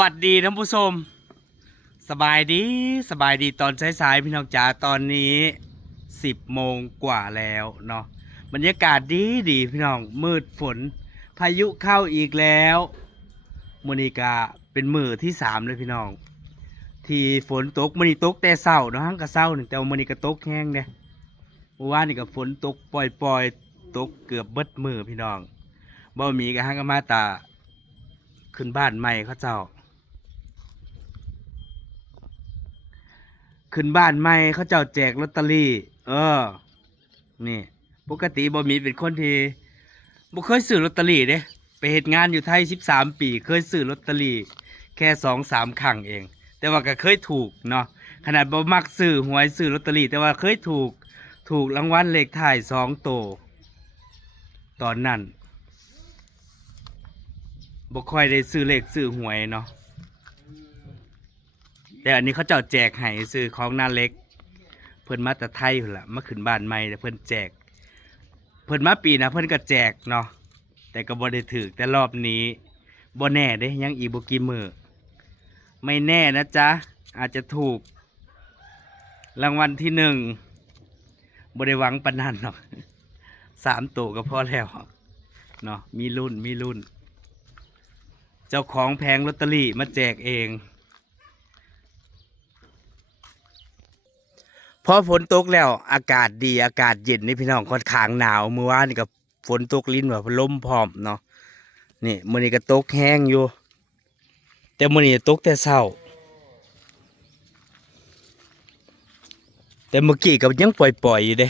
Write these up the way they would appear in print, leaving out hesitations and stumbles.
วัสดีท่านผู้ชมสบายดีตอนสายๆพี่น้องจ๋าตอนนี้10 โมงกว่าแล้วเนาะบรรยากาศดีพี่น้องมืดฝนพายุเข้าอีกแล้วมื้อนี้ก็เป็นมื้อที่3เลยพี่น้องที่ฝนตกมื้อนี้ตกแต่เช้าเนาะทั้งกะเช้านี่แต่ว่ามื้อนี้ก็ตกแห้งเด้เมื่อวานนี่ก็ฝนตกปล่อยๆตกเกือบเบิดมื้อพี่น้องบ่มีก็หังก็มาตาขึ้นบ้านใหม่เขาเจ้าขึ้นบ้านใหม่เขาเจ้าแจกลอตเตอรี่นี่ปกติบ่มีเป็นคนที่บ่เคยซื้อลอตเตอรี่เด้ไปเฮ็ดงานอยู่ไทย13 ปีเคยซื้อลอตเตอรี่แค่2-3 ครั้งเองแต่ว่าก็เคยถูกเนาะขนาดบ่มักซื้อหวยซื้อลอตเตอรี่แต่ว่าเคยถูกรางวัลเลขท้าย2 ตัวตอนนั้นบ่ค่อยได้ซื้อเลขซื้อหวยเนาะแต่อันนี้เขาเจ้าแจกให้ซื้อของหน้าเล็กเพิ่นมาแต่ไทยพุ่นล่ะมาขึ้นบ้านใหม่แต่เพิ่นแจกเพิ่นมาปีนะเพิ่นก็แจกเนาะแต่ก็บ่ได้ถือแต่รอบนี้บ่แน่เด้ยังอีกบ่กี่มื้อไม่แน่นะจ๊ะอาจจะถูกรางวัลที่1บ่ได้หวังปานนั้นหรอก3 ตัวก็พอแล้วเนาะมีรุ่นเจ้าของแผงลอตเตอรี่มาแจกเองพอฝนตกแล้วอากาศดีอากาศเย็นนี่พี่น้องค่อนข้างหนาวเมื่อวานนี่ก็ฝนตกลิ้นว่าลมพร้อมเนาะนี่มื้อนี้ก็ตกแห้งอยู่แต่มื้อนี้ตกแต่เช้าแต่เมื่อกี้ก็ยังปล่อยๆอยู่เด้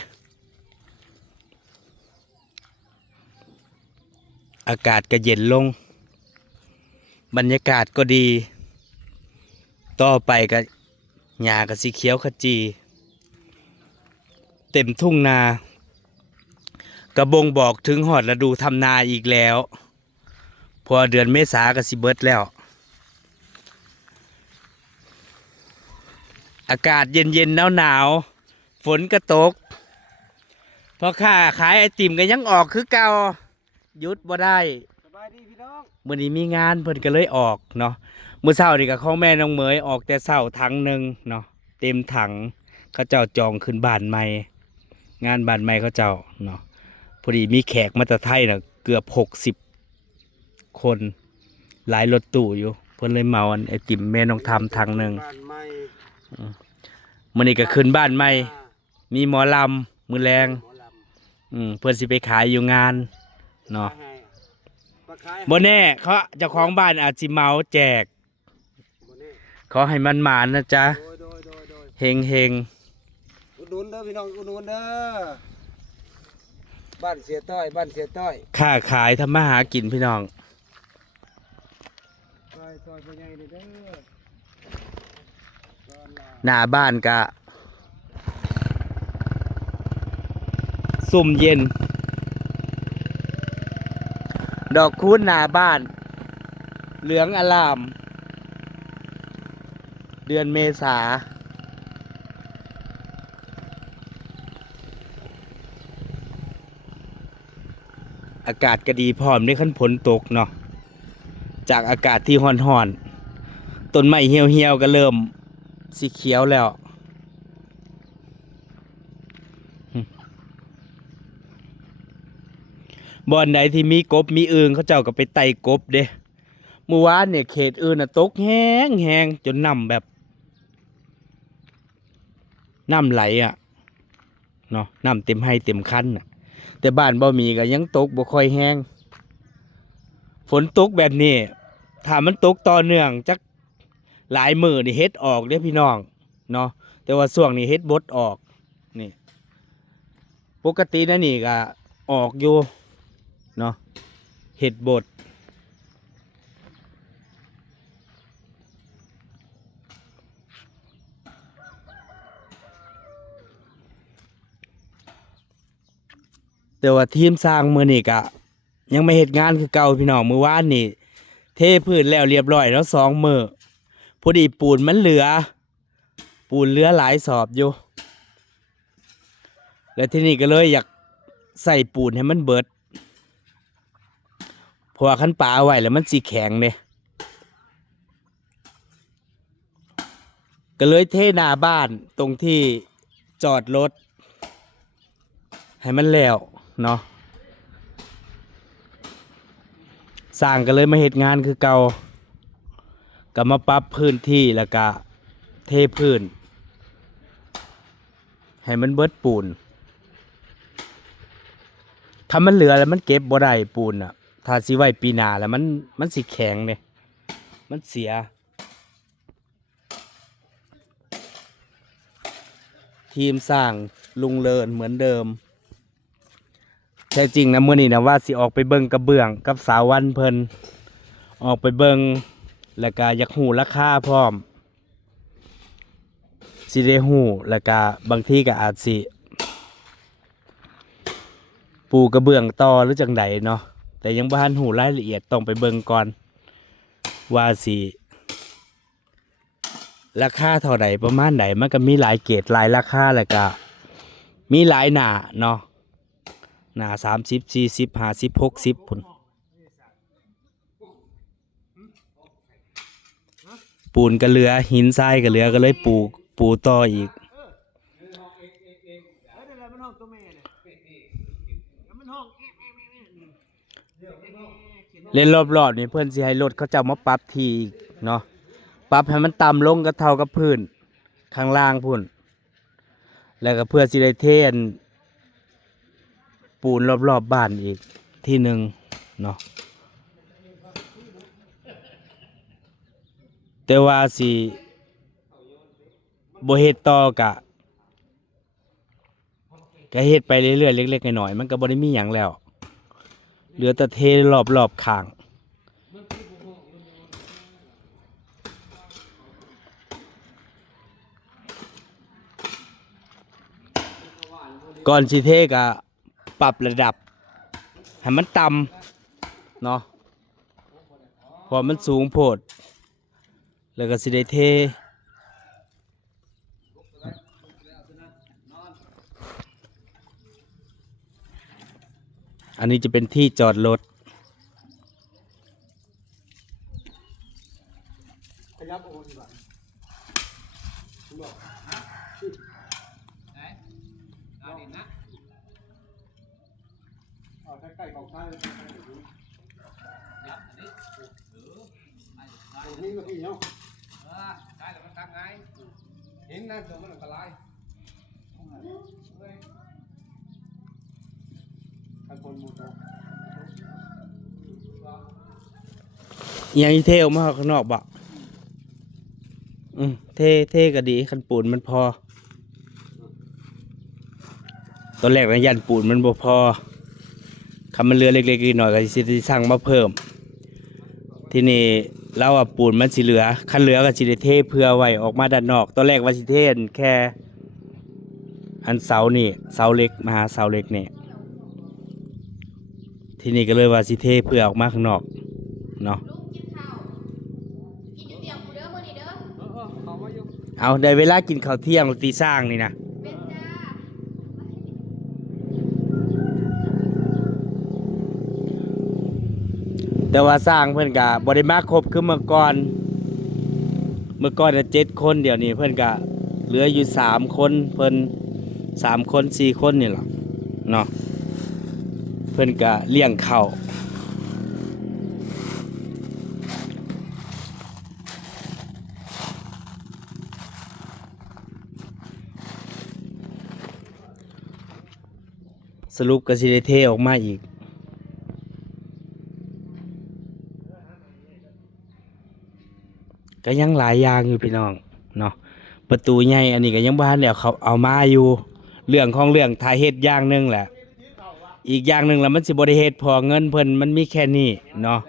อากาศก็เย็นลงบรรยากาศก็ดีต่อไปก็หญ้าก็สีเขียวขจีเต็มทุ่งนากระบงบอกถึงหอดฤดูทำนาอีกแล้วพอเดือนเมษาก็สิเบิดแล้วอากาศเย็นหนาวฝนก็ตกพอค้าขายไอติมก็ยังออกคือเก่าหยุดบ่ได้สบายดีพี่น้องมื้อนี้มีงานเพิ่นก็เลยออกเนาะมื้อเช้านี่ก็ของแม่น้องเหมยออกแต่เช้าถังหนึ่งเนาะเต็มถังเขาเจ้าจองขึ้นบ้านใหม่งานบ้านใหม่เขาเจ้าเนาะพอดีมีแขกมาจากไทยน่ะเกือบ60 คนหลายรถตู้อยู่เพิ่นเลยเมาไอติมแม่น้องทำถังหนึ่งมื้อนี้ก็ขึ้นบ้านใหม่มีหมอลำมื้อแรงเพิ่นสิไปขายอยู่งานเนาะบ่แน่เขาเจ้าของบ้านอาจสิเมาแจกขอให้มันหมานนะจ๊ะเฮงอุดหนุนเด้อพี่น้องอุดหนุนเด้อบ้านเสียต้อยค้าขายทำมาหากินพี่น้องซอยพ่อใหญ่เด้อหน้าบ้านกะสุ่มเย็นดอกคูณหน้าบ้านเหลืองอลามเดือนเมษาอากาศก็ดีพร้อมได้ขั้นฝนตกเนาะจากอากาศที่ร้อนๆต้นไม้เหี่ยวๆก็เริ่มสีเขียวแล้วบ่อนใดที่มีกบมีอึ่งเขาเจ้าก็ไปไต่กบเด้เมื่อวานเนี่ยเขตอื่นน่ะตกแห้งจนน้ำแบบน้ำไหลอ่ะเนาะน้ำเต็มให้เต็มคันอ่ะแต่บ้านบ่มีก็ยังตกบ่ค่อยแห้งฝนตกแบบนี้ถ้ามันตกต่อเนื่องจักหลายมื้อนี่เฮ็ดออกเด้พี่น้องเนาะแต่ว่าช่วงนี้เฮ็ดบดออกนี่ปกตินะนี่ก็ออกอยู่เนาะเฮ็ดบดแต่ว่าทีมสร้างมื้อนี้ก็ยังไม่เฮ็ดงานคือเก่าพี่น้องมื้อวานนี่เทพื้นแล้วเรียบร้อยแล้ว2 มื้อพอดีปูนมันเหลือหลายสอบอยู่แล้วที่นี่ก็เลยอยากใส่ปูนให้มันเบิดเพราะว่าคันปลาเอาไว้แล้วมันสิแข็งเด้ ก็เลยเทหน้าบ้านตรงที่จอดรถให้มันแล้วเนาะสร้างก็เลยมาเฮ็ดงานคือเก่าก็มาปรับพื้นที่แล้วก็เทพื้นให้มันเบิดปูนถ้ามันเหลือแล้วมันเก็บบ่ได้ปูนอ่ะถ้าสิไว้ปีหน้าแล้วมันสิแข็งเด้มันเสียทีมสร้างลุงเลินเหมือนเดิมแท้จริงนะมื้อนี้นะว่าสิออกไปเบิ่งกระเบื้องกับสาววันเพิ่นออกไปเบิ่งแล้วก็อยากฮู้ราคาพร้อมสิได้ฮู้แล้วก็บางทีก็อาจสิปูกระเบื้องต่อหรือจังใดเนาะแต่ยังบ่ทันฮู้รายละเอียดต้องไปเบิ่งก่อนว่าสิราคาเท่าใดประมาณไหนมันก็มีหลายเกรดหลายราคาแล้วก็มีหลายหน้าเนาะหน้า30 40 50 60พุ่นปูนก็เหลือหินทรายก็เหลือก็เลยปูต่ออีกเล่นรอบๆนี่เพื่อนสิให้รถเขาจะมาปรับทีอีกเนาะปรับให้มันต่ำลงก็เท่ากับพื้นข้างล่างพุ่นแล้วก็เพื่อสิได้เทนปูนรอบๆบ้านอีกที่หนึ่งเนาะแต่ว่าสิบ่เฮ็ดต่อกะก็เฮ็ดไปเรื่อยๆเล็กๆน้อยๆมันก็บ่ได้มีหยังแล้วเหลือแต่เทรอบๆข้างก่อนสิเทก็ปรับระดับให้มันต่ำเนาะพอมันสูงโพดแล้วก็สิได้เทอันนี้จะเป็นที่จอดรถใกล้ๆของข้างนี่ก็พี่เนาะได้แล้วมันทำไงเห็นนะตัวมันอันตรายขันคนหมดแล้ว ยังอีเทออกมาข้างนอกบ่เทก็ดีคันปูนมันพอตอนแรกนะยันปูนมันบ่พอคำมันเรือเล็กๆหน่อยก็สิสั่งมาเพิ่มที่นี่เราว่าปูนมันสิเหลือคันเหลือก็สิได้เทเพื่อไว้ออกมาด้านนอกตอนแรกว่าสิเทแค่อันเสานี่เสาเล็กมาหาเสาเล็กนี่ที่นี่ก็เลยว่าสิเทเพื่อออกมาข้างนอกเนาะเอาได้เวลากินข้าวเที่ยงตีสร้างนี่นะแต่ว่าสร้างเพื่อนกะบริมาครบคือเมื่อก่อน7 คนเดี๋ยวนี้เพื่อนกะเหลืออยู่3 คนเพื่อน3 คน4 คนนี่แหละเนาะเพื่อนกะเลี้ยงข้าวสรุปก็สิได้เทออกมาอีกก็ยังหลายอย่างอยู่พี่น้องเนาะประตูใหญ่อันนี้ก็ยังบ้านแล้วเขาเอามาอยู่เรื่องของเรื่องถ่ายเฮ็ดอย่างหนึงแหละอีกอย่างหนึ่งแล้วมันสิบ่ได้เฮ็ดพอเงินเพิ่นมันมีแค่นี้เนาะ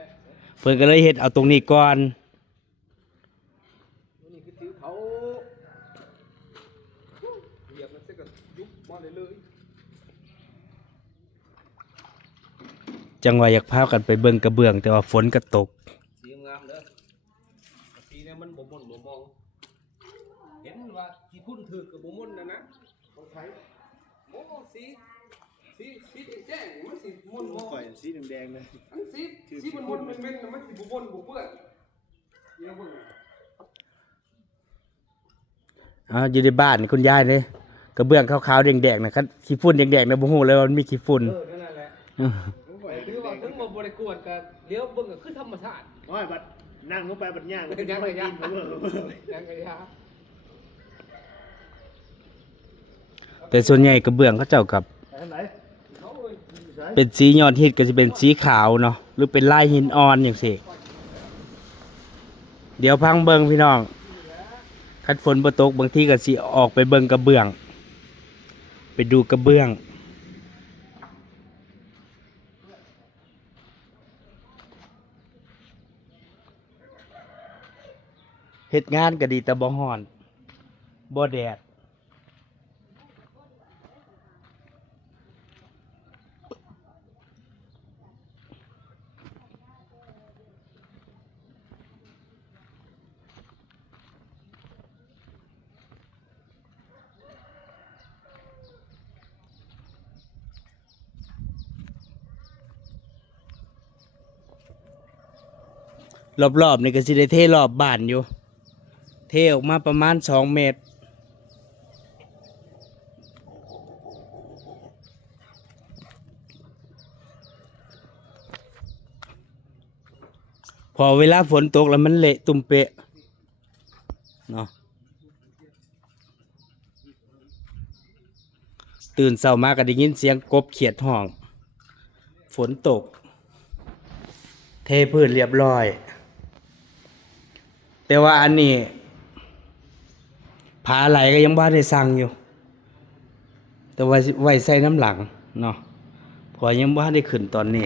เพิ่นก็เลยเฮ็ดเอาตรงนี้ก่อนนี่คือถือเขาเหยียบมันเสก็ยุบมาเลย จังว่าอยากพากันไปเบิ่งกระเบื้องแต่ว่าฝนก็ตกสีงามเด้อสีเนี่ยมันบ่มนบ่มองเห็นว่าที่พุ่นถือกับบ่มนนะของไทยโอ้สีแจ้งมันสีมนบ่ก่อยสีแดงๆเลยอันสีมันมนเป็นมันสิบ่มนบ่เปื้อนเดี๋ยวเบิ่ง อยู่ในบ้านคุณยายเลยกระเบื้องขาวๆแดงๆนะครับขี้ฝุ่นแดงๆนะบ่ฮู้เลยว่ามันมีขี้ฝุ่น นั่นแหละคือว่าถึงบ่ได้กวนก็เลี้ยวเบิ่งก็คือธรรมชาติ โอ้ยบัดนั่งลงไปบัดย่าง ยังระยะ กินเบิ่ง ยังระยะ แต่ส่วนใหญ่กระเบื้องเขาเจ้ากับ ไปทางไหน เป็นสียอดฮิตก็จะเป็นสีขาวเนาะหรือเป็นลายหินอ่อนอย่างสิเดี๋ยวพังเบิงพี่น้องคันฝนบ่ตกบางทีก็สิออกไปเบิงกระเบื้อง ไปดูกระเบื้องเฮ็ดงานก็ดีแต่บ่ฮ้อนบ่แดดรอบๆนี่ก็สิได้เทรอบบ้านอยู่ เทออกมาประมาณ2 เมตร พอเวลาฝนตกแล้วมันเละตุ่มเปะเนาะตื่นเช้ามาก็ได้ยินเสียงกบเขียดห้อง ฝนตก เทพื้นเรียบร้อย แต่ว่าอันนี้ผาไหลก็ยังบ้านได้สั่งอยู่ แต่ว่าไว้ใส่น้ำหลังเนาะเพอยังบ้านได้ขึ้นตอนนี้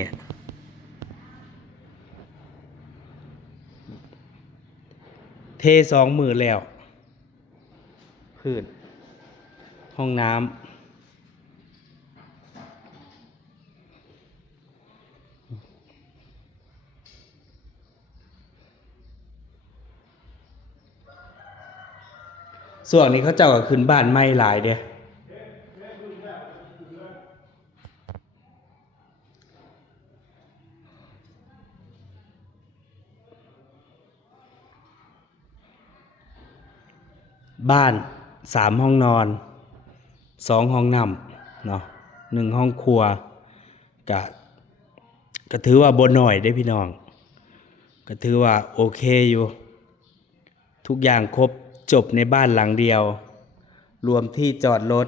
เท2 มือแล้ว พื้น ห้องน้ำส่วนนี้เขาเจ้าก็ขึ้นบ้านไม่หลายเด้อบ้าน3 ห้องนอน 2 ห้องน้ำเนาะ1 ห้องครัวก็ถือว่าบ่น้อยเด้พี่น้องก็ถือว่าโอเคอยู่ ทุกอย่างครบจบในบ้านหลังเดียว รวมที่จอดรถ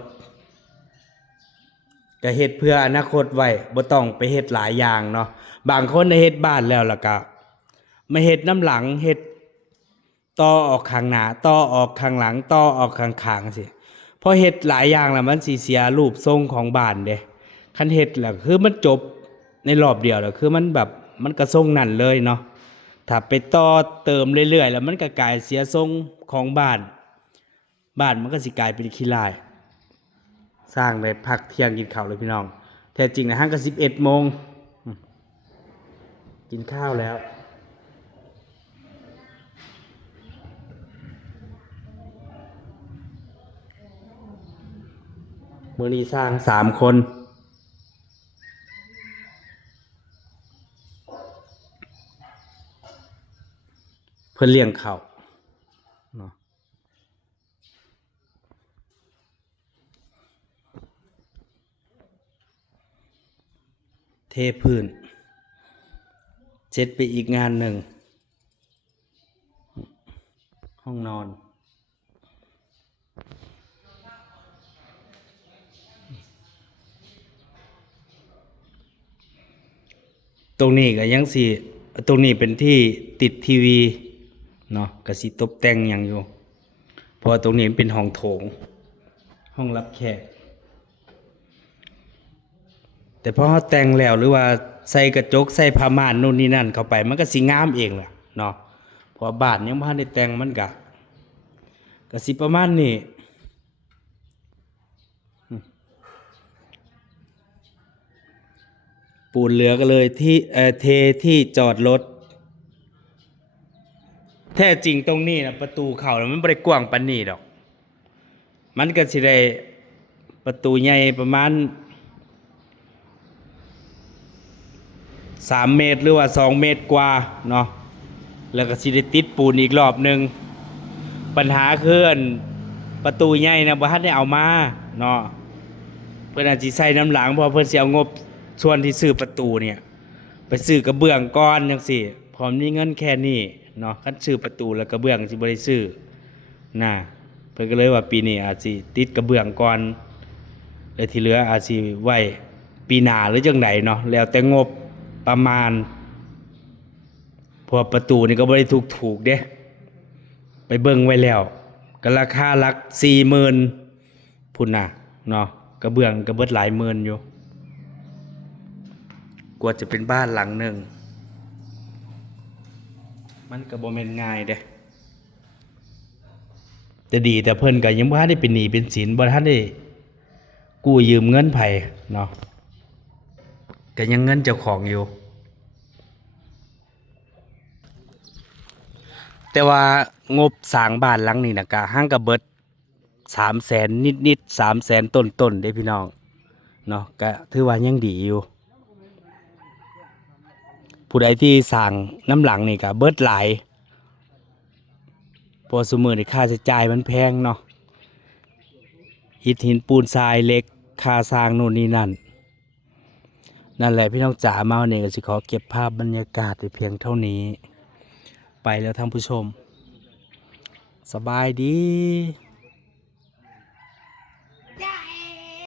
ก็เฮ็ดเพื่ออนาคตไว้บ่ต้องไปเฮ็ดหลายอย่างเนาะบางคนได้เฮ็ดบ้านแล้วล่ะก็มาเฮ็ดน้ำหลังเฮ็ดต่อออกข้างหน้าต่อออกข้างหลังต่อออกข้างๆสิพอเฮ็ดหลายอย่างแล้วมันสิเสียรูปทรงของบ้านเด้คันเฮ็ดแล้วคือมันจบในรอบเดียวแล้วคือมันแบบมันก็ทรงนั่นเลยเนาะถ้าไปต่อเติมเรื่อยๆแล้วมันก็กลายเสียทรงของบ้านมันก็สิกลายเป็นขี้ลายสร้างได้พักเที่ยงกินข้าวเลยพี่น้องแท้จริงนะห้างก็11 โมงกินข้าวแล้วมื้อนี้สร้าง3 คนเพื่อเลี้ยงข้าวเนาะเทพื้นเจ็ดไปอีกงานหนึ่งห้องนอนตรงนี้ก็ยังสิตรงนี้เป็นที่ติดทีวีเนาะก็สิตกแต่งอย่างอยู่เพราะตรงนี้เป็นห้องโถงห้องรับแขกแต่พอเราแต่งแล้วหรือว่าใส่กระจกใส่ผ้าม่านนู่นนี่นั่นเข้าไปมันก็สิงามเองแหละเนาะเพอบ้านยังบ่ทันได้แต่งมันก็สิประมาณนี้ปูนเหลือก็เลยที่เทที่จอดรถแท้จริงตรงนี้นะประตูเข้าแล้วมันบ่ได้กว้างปานนี้ดอกมันก็สิได้ประตูใหญ่ประมาณ3 เมตรหรือว่า2 เมตรกว่าเนาะแล้วก็สิได้ติดปูนอีกรอบหนึ่งปัญหาคือ ประตูใหญ่นะบ่ทันได้เอามาเนาะเพิ่นอาจสิใส่น้ำหลังเพราะเพิ่นสิเอางบส่วนที่ซื้อประตูเนี่ยไปซื้อกระเบื้องก่อนจังซี่พร้อมมีเงินแค่นี้เนาะคันซื้อประตูแล้วกระเบื้องสิบ่ได้ซื้อนะเพิ่นก็เลยว่าปีนี้อาจสิติดกระเบื้องก่อนแล้วที่เหลืออาจสิไว้ปีหน้าหรือจังไดเนาะแล้วแต่งบประมาณเพราะว่าประตูนี่ก็บ่ได้ถูกๆเด้ไปเบิ่งไว้แล้วก็ราคาหลัก 40,000 พุ่นน่ะเนาะกระเบื้องก็เบิดหลายหมื่นอยู่กว่าจะเป็นบ้านหลังหนึ่งมันก็บ่แม่นง่ายเด้จะดีแต่เพิ่นก็ยังบ่ทันได้เป็นหนี้เป็นสินบ่ทันได้กู้ยืมเงินไผเนาะก็ยังเงินเจ้าของอยู่แต่ว่างบสร้างบ้านหลังนี้น่ะก็หังก็เบิด300,000นิดๆ300,000ต้นๆเด้พี่น้องเนาะก็ถือว่ายังดีอยู่ผู้ใดที่สร้างน้ำหลังนี่ก็เบิดหลายเพอซุมื้อนี่ค่าใช้จ่ายมันแพงเนาะอิฐหินปูนทรายเหล็กค่าสร้างโน่นนี่นั่นนั่นแหละพี่น้องจ๋ามาวันนี้ก็สิขอเก็บภาพบรรยากาศไว้เพียงเท่านี้ไปแล้วท่านผู้ชมสบายดี